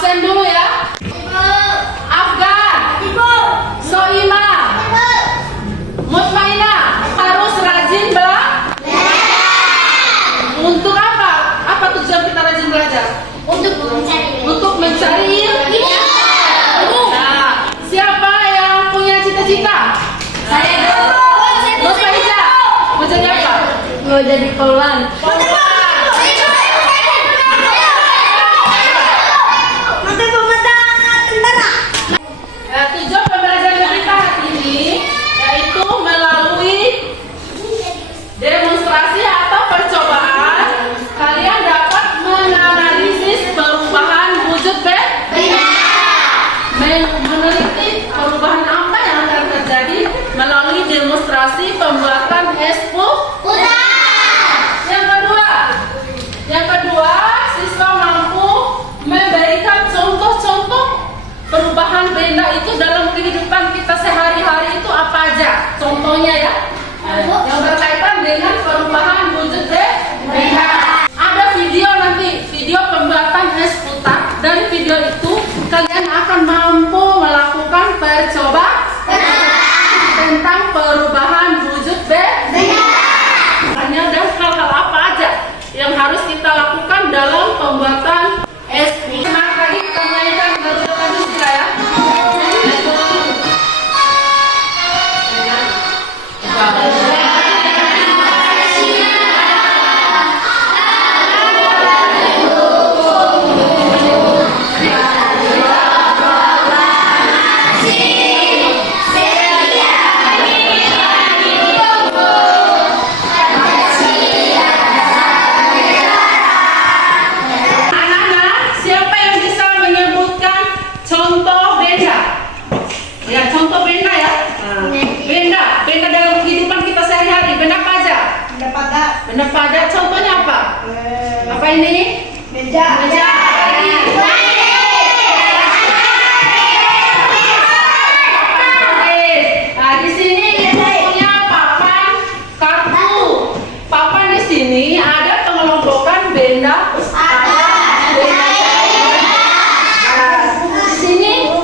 Absen dulu ya. Afgan. Soima. Mutmainah. Harus rajin belajar. Untuk apa? Apa tujuan kita rajin belajar? Untuk mencari ilmu. Nah, siapa yang punya cita-cita? Saya dulu. Nur Faiza. Mau jadi apa? Mau jadi polwan. Tujuan pembelajaran kita hari ini yaitu melalui demonstrasi atau percobaan kalian dapat menganalisis perubahan wujud benda. Meneliti perubahan apa yang akan terjadi melalui demonstrasi pembuatan es putar. Yang kedua, siswa mampu memberikan contoh-contoh perubahan benda itu dalam kehidupan kita sehari-hari itu apa aja? Contohnya ya, yang berkaitan dengan perubahan wujud benda. Ada video nanti, video pembuatan es putar. Dari video itu kalian akan mampu melakukan percobaan tentang perubahan wujud benda. Hanya ada hal-hal apa aja yang harus kita lakukan dalam pembuatan es putar. Nah, tadi kita menyanyikan Garuda Pancasila ya. Benda padat contohnya apa? Apa ini? Meja. Nah, di sini ibu punya papan kartu. Papan di sini ada pengelompokan benda padat. Di sini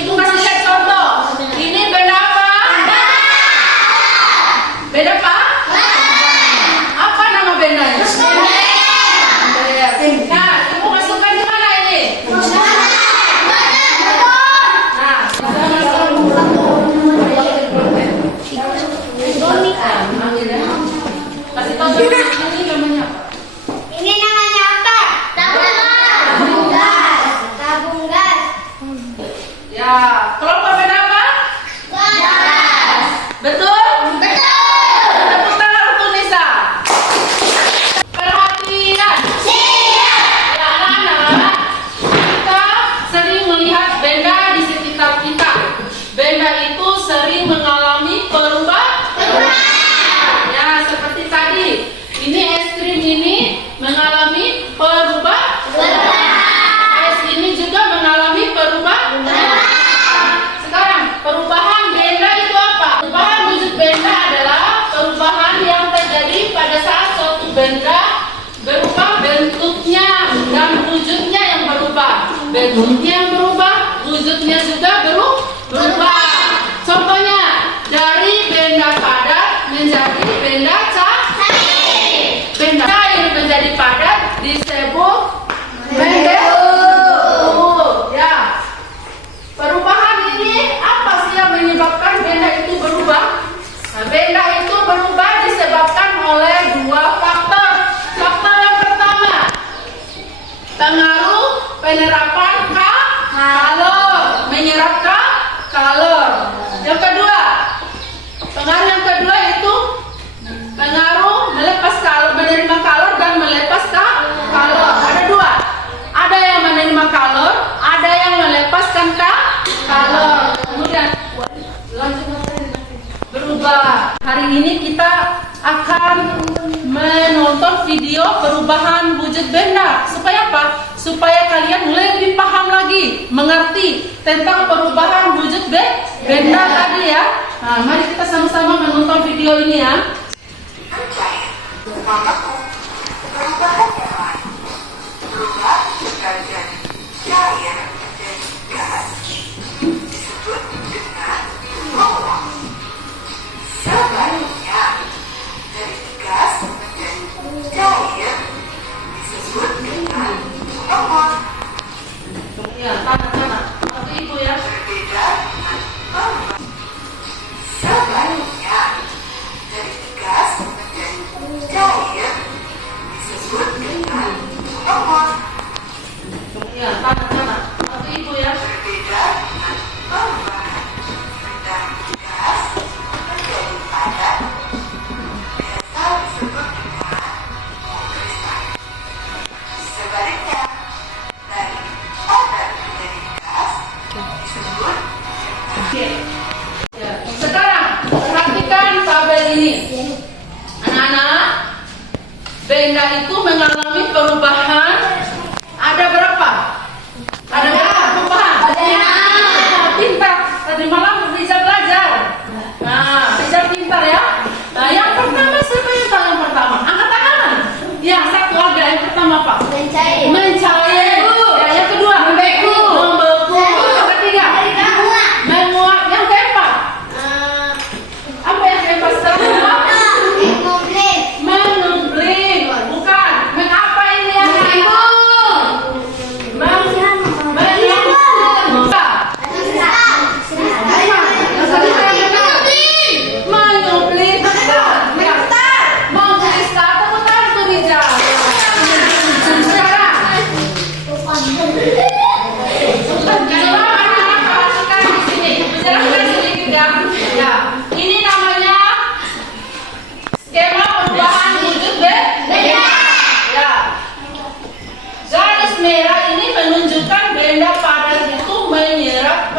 ibu kasih lihat contoh. Ini benda apa? Benda apa? Apa nama bendanya? Nah, ibu masukkan di mana ini? Nah, kasih tahu ini namanya apa? Ini namanya apa? Tabung gas. Ya, kelompok benda apa? Gas. Betul? Tepuk tangan untuk Nisa. Perhatian. Ya, anak-anak, kita sering melihat benda di sekitar kita. Benda itu sering mengalami perubahan. Ya, seperti tadi. Ini es krim ini mengalami perubahan. Es ini juga mengalami perubahan. Sekarang, perubahan benda itu apa? Perubahan wujud benda adalah perubahan yang terjadi pada saat suatu benda berubah bentuknya dan wujudnya yang berubah. Bentuknya yang berubah, wujudnya juga berubah. Contohnya, dari benda padat menjadi benda cair. Benda cair menjadi padat disebut benda. Ya. Perubahan ini apa sih yang menyebabkan benda itu berubah? Nah, benda itu berubah disebabkan oleh dua faktor. Faktor yang pertama, pengaruh penerapan kalor, menyerap kalor. Yang kedua, pengaruh yang kedua itu pengaruh melepas kalor, menerima kalor dan melepas kalor. Ada dua. Ada yang menerima kalor, ada yang melepaskan kalor. Kemudian berubah. Hari ini kita akan menonton video perubahan wujud benda. Supaya apa? Supaya kalian lebih paham lagi, mengerti tentang perubahan wujud benda tadi ya. Nah, mari kita sama-sama menonton video ini ya. cair menjadi gas disebut dengan kolom. Sebaliknya, dari gas menjadi cair disebut dengan lemon. Ya, kanan. Satu ibu ya. Berbeda dengan lemon. Sebaliknya, dari gas menjadi cair disebut dengan lemon. Ya, kanan. Satu ibu ya. Berbeda dengan lemon. Dari gas menjadi padat biasa disebut dengan kristal. Sebaliknya, dari padat menjadi gas disebut Oke. Ya. Sekarang perhatikan tabel ini. Anak-anak, benda itu mengalami perubahan. Ada berapa? Ada berapa perubahan? Pintar. Tadi malam Rizal belajar. Nah, Rizal pintar ya. Nah, yang pertama siapa yang tahu yang pertama? Angkat tangan. Yang satu ada. Yang pertama apa? Mencair. Mencair. Ya, yang kedua? Membeku. Membeku. Yang ketiga? Menguap. Yang keempat? Apa yang keempat setelah menguap? Mengebling. Bukan. Mengapa ini yang keempat? Ini namanya skema perubahan wujud benda. Ya. Garis merah ini menunjukkan benda padat itu menyerap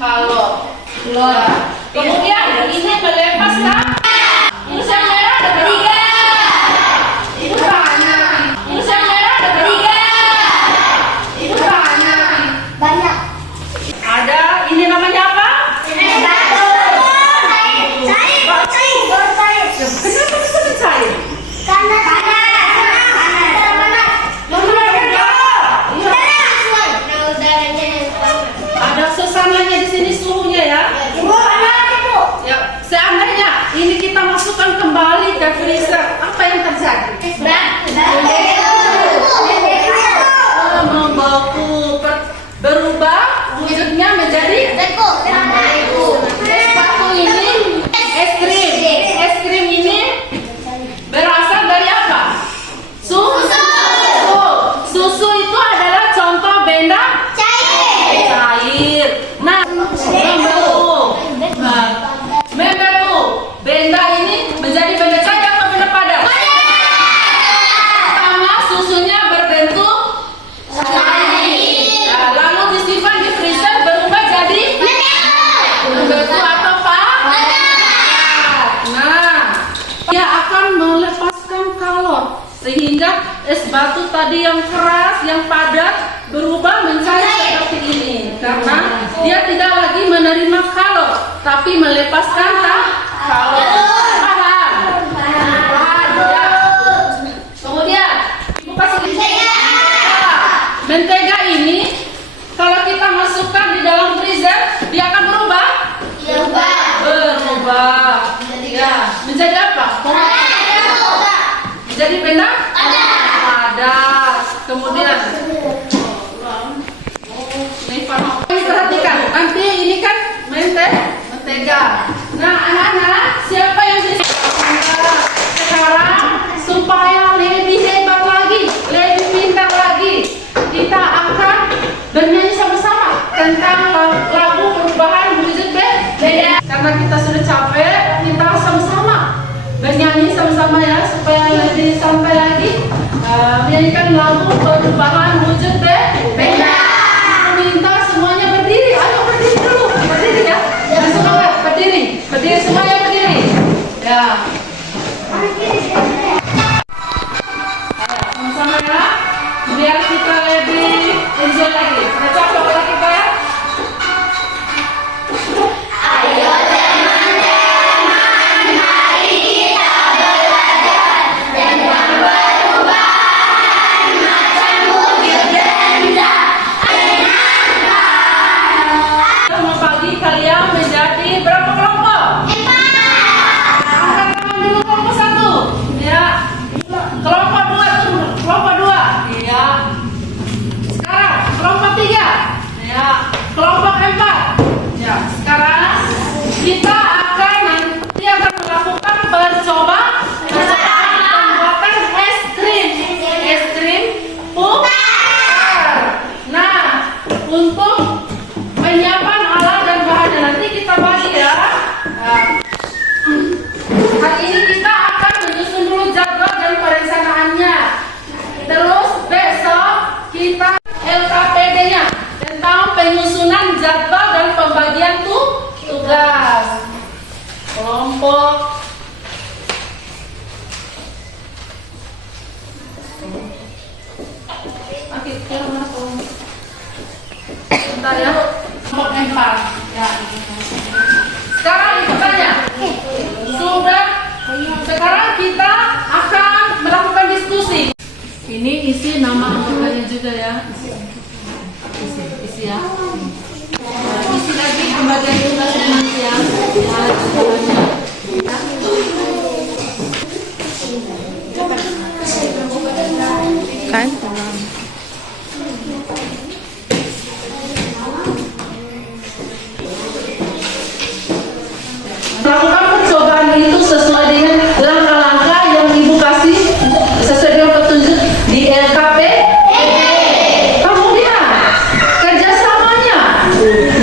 kalor. Ya. Kemudian ini melepaskan. Tulisan merah ada berapa? Itu banyak. Tulisan merah ada berapa? Itu banyak. Banyak. Ada. Ini namanya apa? Kenapa disebut cair? Karena panas. Ada suasananya di sini suhunya ya. Ya, seandainya ini kita masukkan kembali ke freezer, apa yang terjadi? Membeku, berubah wujudnya menjadi es batu ini es krim. Es krim ini berasal dari apa? Susu. Susu itu adalah contoh benda cair. Nah, membeku. Benda ini menjadi benda cair atau benda padat? Pertama, susunya berbentuk cair. Nah, lalu disimpan di freezer berubah jadi membeku atau padat. Nah, dia akan melepaskan kalor sehingga es batu tadi yang keras, yang padat berubah menjadi seperti ini karena dia tidak lagi menerima kalor tapi melepaskan kalor. Paham? Ya. Kemudian ibu kasih mentega ini kalau kita masukkan di dalam freezer dia akan berubah. Ya, menjadi apa? Menjadi benda padat. Kemudian perhatikan, nanti ini kan mentega. Nah, anak-anak, siapa yang bisa sekarang supaya lebih hebat lagi, lebih pintar lagi, kita akan bernyanyi sama-sama tentang lagu perubahan wujud benda. Karena kita sudah capek, kita sama-sama bernyanyi sama-sama ya supaya lebih santai lagi. Menyanyikan lagu perubahan wujud benda. Minta semuanya berdiri. Ayo berdiri dulu. Berdiri ya. Semangat berdiri. Berdiri semuanya berdiri. Ya. Sama-sama ya. Biar kita lebih enjoy lagi. Udah capek lagi kita ya. Oke, kira mana tolong. Bentar ya. Kelompok empar. Ya. Sekarang pertanya. Sudah. Sekarang kita akan melakukan diskusi. Ini isi nama anggotanya juga ya. Isi ya. Isi lagi pembagian tugasnya nanti ya. Kan? Melakukan percobaan itu sesuai dengan langkah-langkah yang Ibu kasih sesuai dengan petunjuk di LKP. Kemudian kerjasamanya.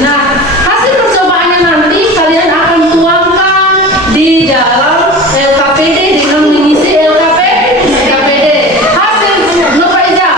Nah, hasil percobaannya nanti kalian akan tuangkan di dalam LKPD dengan mengisi LKPD. Hasil Nurfaiza,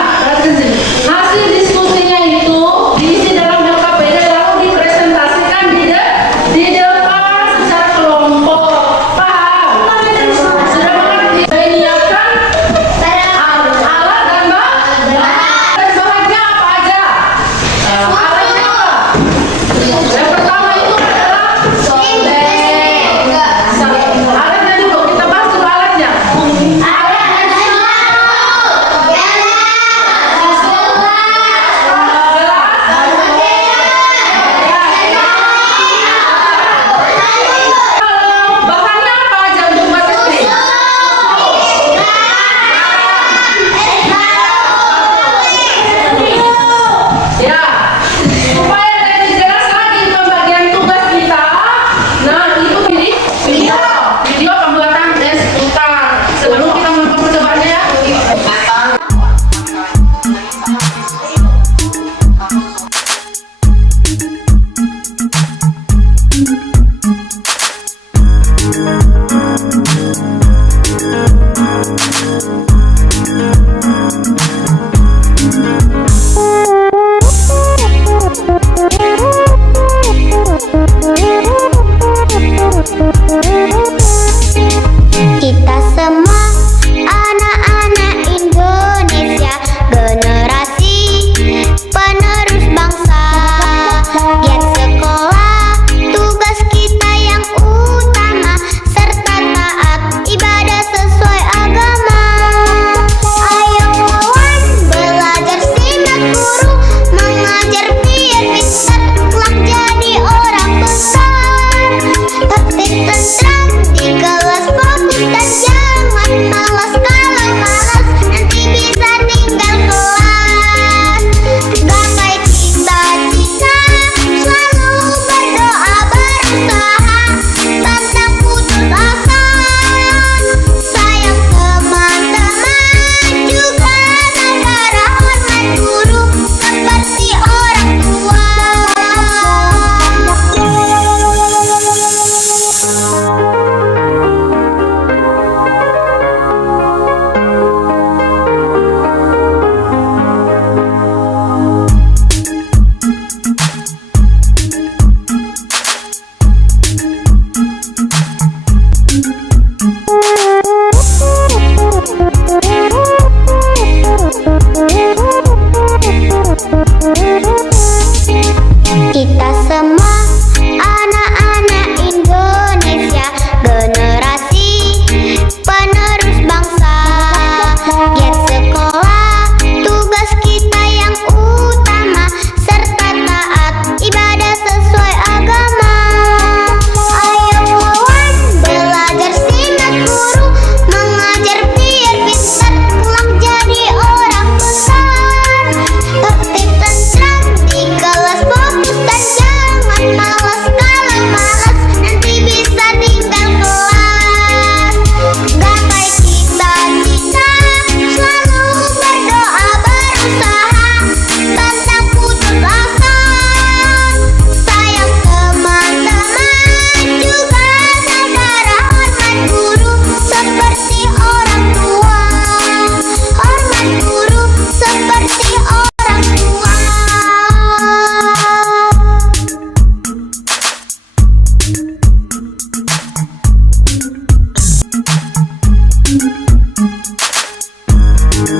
Kita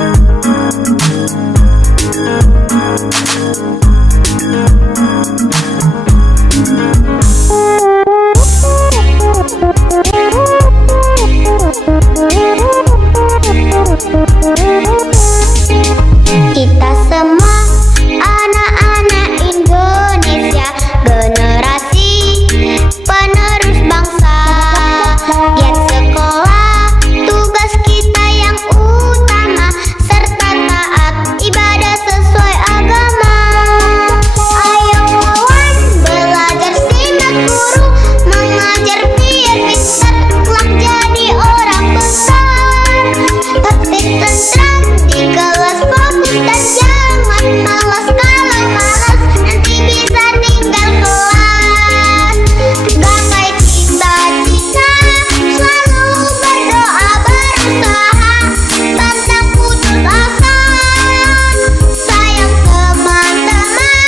semua anak-anak Indonesia, generasi penerus bangsa. Giat sekolah, tugas kita yang utama, serta taat ibadah sesuai agama. Ayo kawan, belajar simak guru, mengajar biar pintar, kelak jadi orang besar. Tertib tentram di kelas, fokus dan jangan malas. Kalau malas nanti bisa tinggal kelas. Gapai cita-cita, selalu berdoa berusaha, pantang putus asa. Sayang teman-teman,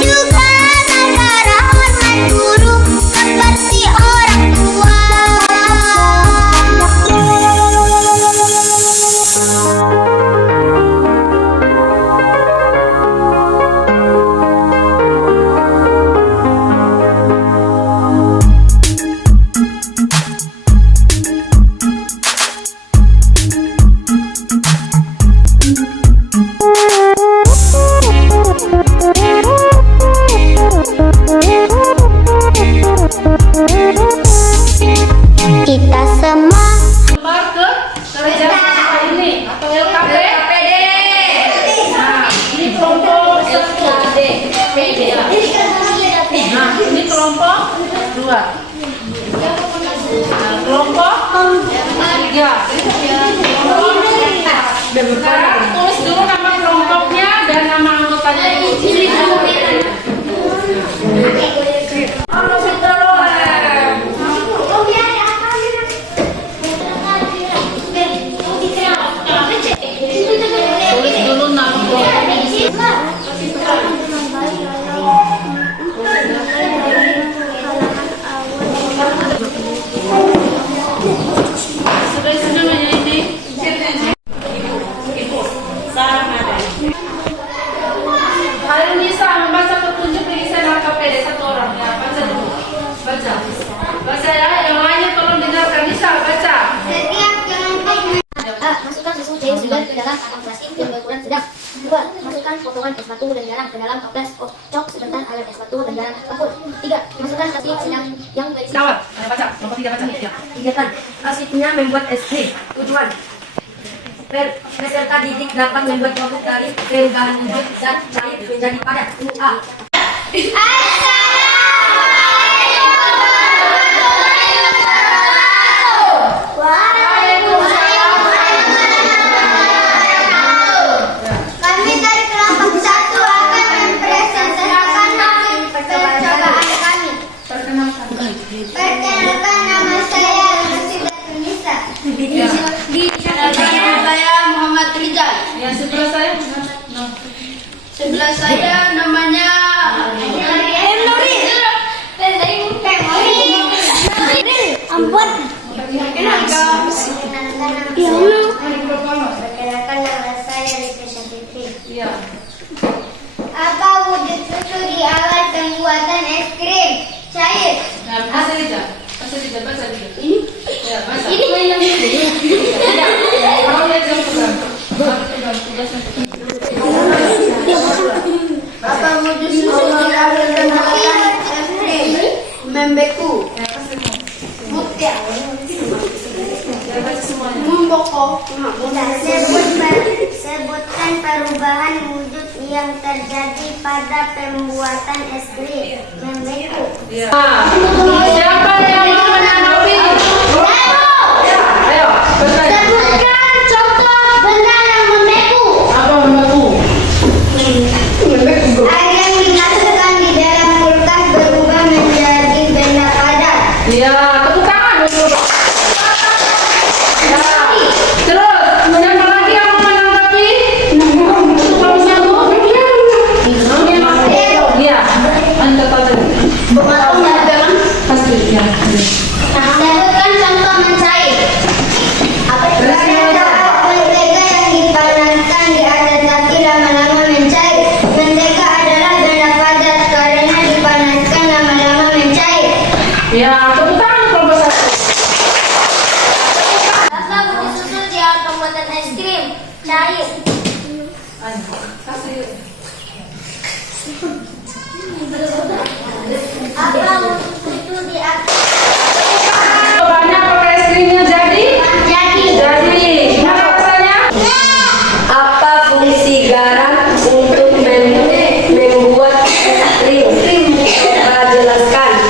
juga negara, hormat guru seperti orang tua. Kita semua Lembar ke kerja siswa ini atau LKP? Nah, ini kelompok 1 PD. Nah, ini kelompok 2. Nah, kelompok 3. Sekarang tulis dulu nama kelompoknya dan nama anggotanya. Tulis dulu nama kelompoknya. Sudah namanya ini. Hari Nisa membaca petunjuk tulisan LKPD 1 orang ya, baca dulu. Baca. Baca ya, yang lainnya tolong dengarkan. Nisa, baca. setiap kelompok Masukkan susu cair segar ke dalam kantong plastik yang berukuran sedang. 2. Masukkan potongan es batu dan garam ke dalam toples kocok sebentar agar es batu dan garam tercampur. 3. Masukkan plastik sedang yang berisi. Kawan, ada baca. Kelompok 3 baca. Ya. Kegiatan asiknya membuat es krim. Tujuan peserta didik dapat membuat produk dari perubahan wujud dan cair menjadi padat. A. Kami dari kelompok 1 akan mempresentasikan hasil percobaan kami. Perkenalkan, nama saya Rosida Tunisa. Ya. Saya Muhammad Rizal. Yang sebelah saya. Sebelah saya namanya Ampun. Perkenalkan nama saya Rika Syafitri. Iya. Apa wujud susu di alat pembuatan es krim cair? Nah, baca Rija. Baca Rija, baca Rija. Ini? Ya, baca. Ini yang Iya. Kalau dia jam pegang. Pegang tugasnya. apa wujud susu di alat pembuatan es krim? Membeku. Mutia. Membokok. Sebutkan perubahan wujud yang terjadi pada pembuatan es krim. Membeku. Iya. Siapa yang mau menanggapi? Ayo, bertanya. Sebutkan contoh benda yang membeku. Apa membeku? Air yang dimasukkan di dalam kulkas berubah menjadi benda padat. Iya, tepuk tangan dulu. Ya. Terus, siapa lagi yang mau menanggapi? Kelompok 1. Iya. Anda tahu. Pasti ya. Sebutkan contoh mencair. Apa itu? pembuatan es krim cair. Ayo, kasih. Apa itu di atas? Banyak pakai es krimnya jadi? Jadi. Gimana rasanya? Apa fungsi garam untuk membuat es krim? Saya jelaskan.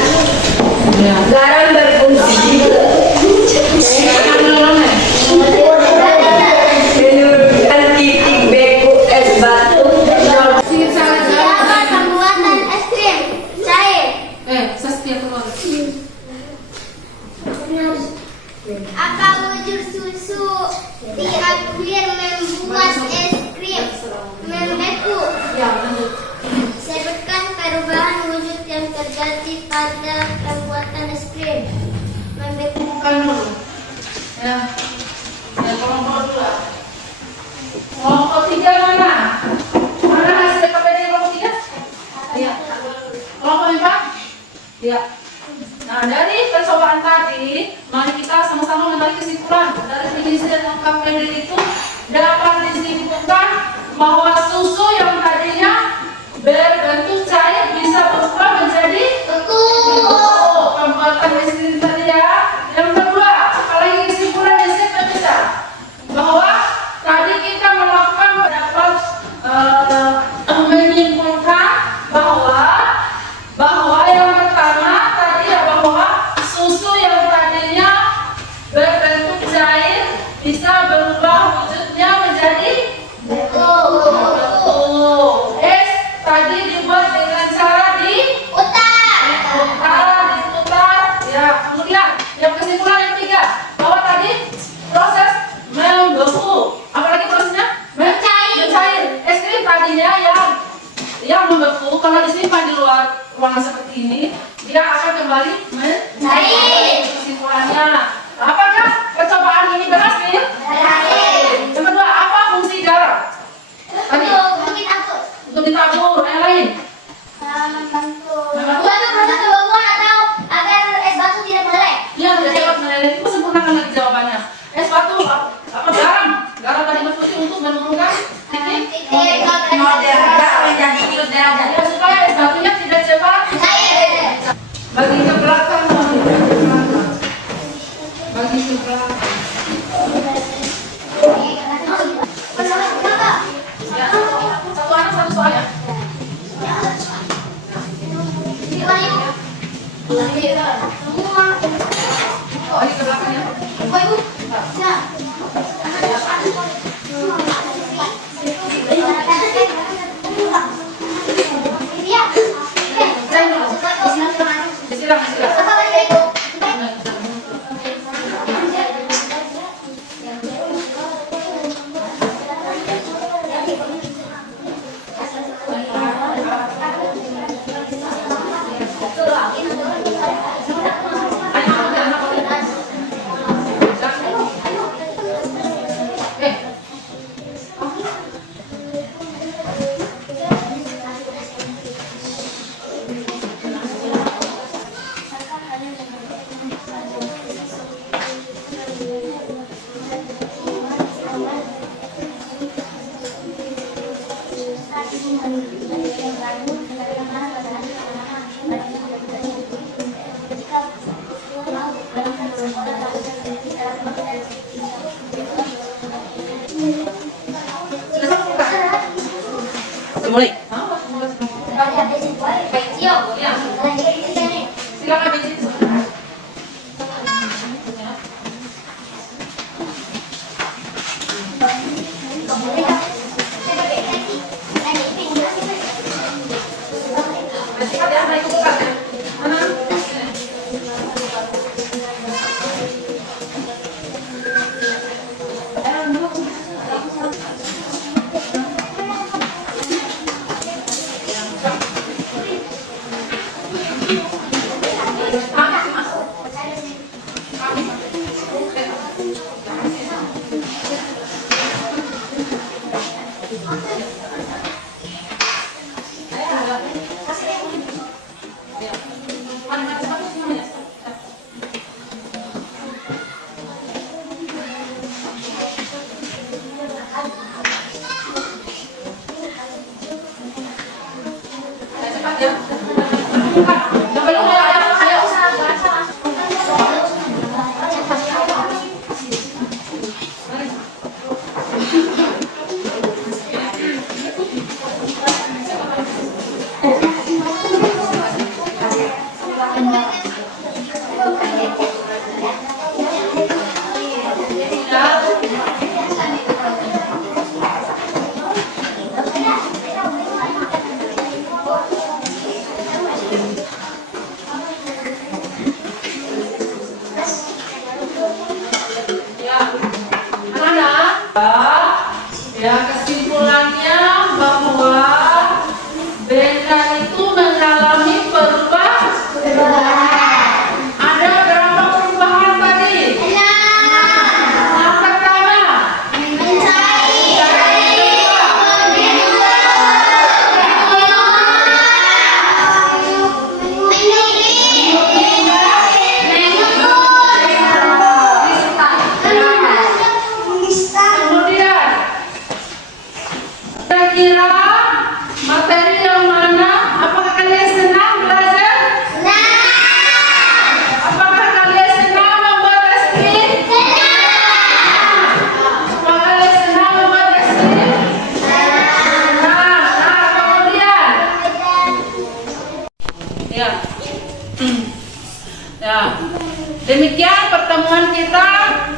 Garam berfungsi menurunkan titik beku es batu. Siapa pembuatan es krim cair? Saskia keluar. Apa wujud susu di akhir membuat es krim membeku? Ya, lanjut. Sebutkan perubahan wujud yang terjadi pada pembuatan es krim membeku. Bukan dulu. Ya. Ya, kelompok 2. Kelompok 3 mana? Mana hasil KPD kelompok 3? Iya. Kelompok 4? Iya. Nah, dari percobaan tadi, mari kita sama-sama menarik kesimpulan. Dari penyisiran KPD itu dapat disimpulkan bahwa susu yang tadinya berbentuk cair bisa berubah menjadi Beku. pembuatan es krim tadi ya. Yang kedua, apalagi kesimpulan yang saya bisa bahwa tadi kita melakukan dapat menyimpulkan bahwa yang pertama tadi ya, bahwa susu yang tadinya berbentuk cair bisa berubah wujudnya menjadi beku. Es tadi dibuat dengan cara diputar, ya. Kemudian yang kesimpulan yang 3 bahwa tadi proses membeku, apalagi prosesnya mencair. Es krim tadinya yang membeku, kalau disimpan di luar ruangan seperti ini, dia akan kembali mencair. Kesimpulannya, apakah percobaan ini berhasil? Yang kedua, apa fungsi garam? Tadi untuk ditabur, yang lain. Membantu proses pembekuan atau agar es batu tidak meleleh. Iya, tidak cepat meleleh. Itu sempurnakan lagi jawabannya. Es batu, apa garam? Garam tadi berfungsi untuk menurunkan titik ya, supaya es batunya tidak cepat cair. Bagi ke belakang, bagi ke belakang. Ya, satu anak satu soal ya. Oh, ini ke belakang ya. Disilang. Mulai. Silakan Beci. Ya, kesimpulannya bahwa Bella itu mengalami perubahan. Ada berapa perubahan tadi? Yang pertama, kemudian kira-kira materi yang mana? Apakah kalian senang belajar? Apakah kalian senang membuat es krim? Apakah kalian senang membuat es krim? Senang. Nah, kemudian ya. Ya. Demikian pertemuan kita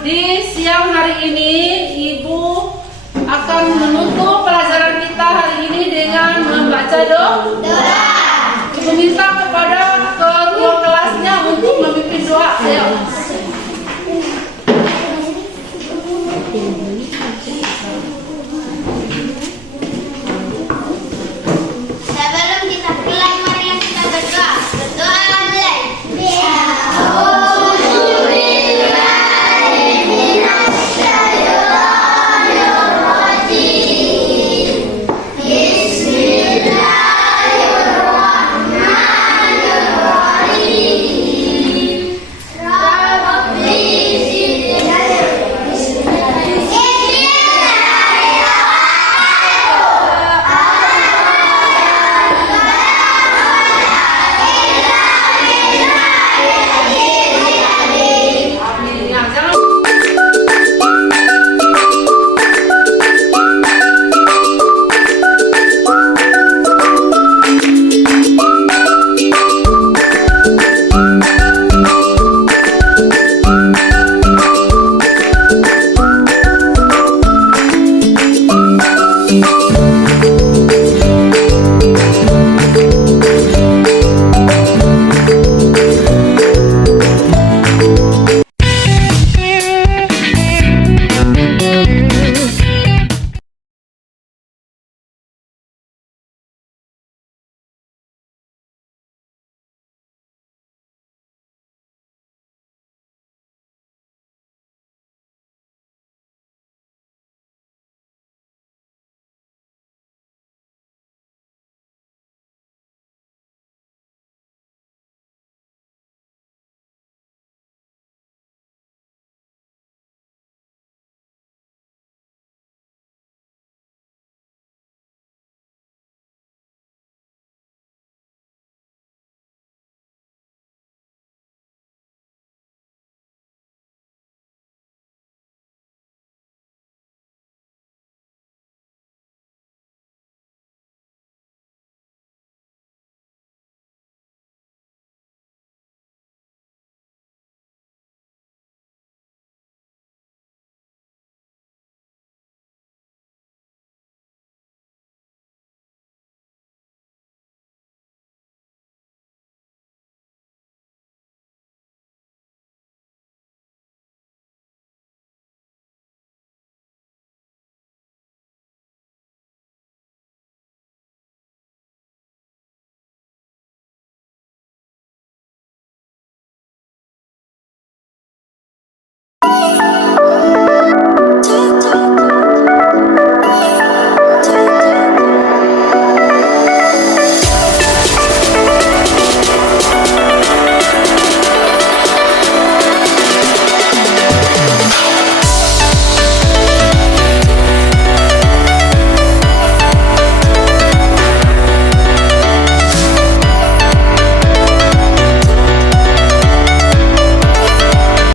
di siang hari ini. Ibu akan menutup pelajaran kita hari ini dengan membaca doa. Ibu minta kepada ketua kelasnya untuk memimpin doa. Ayo.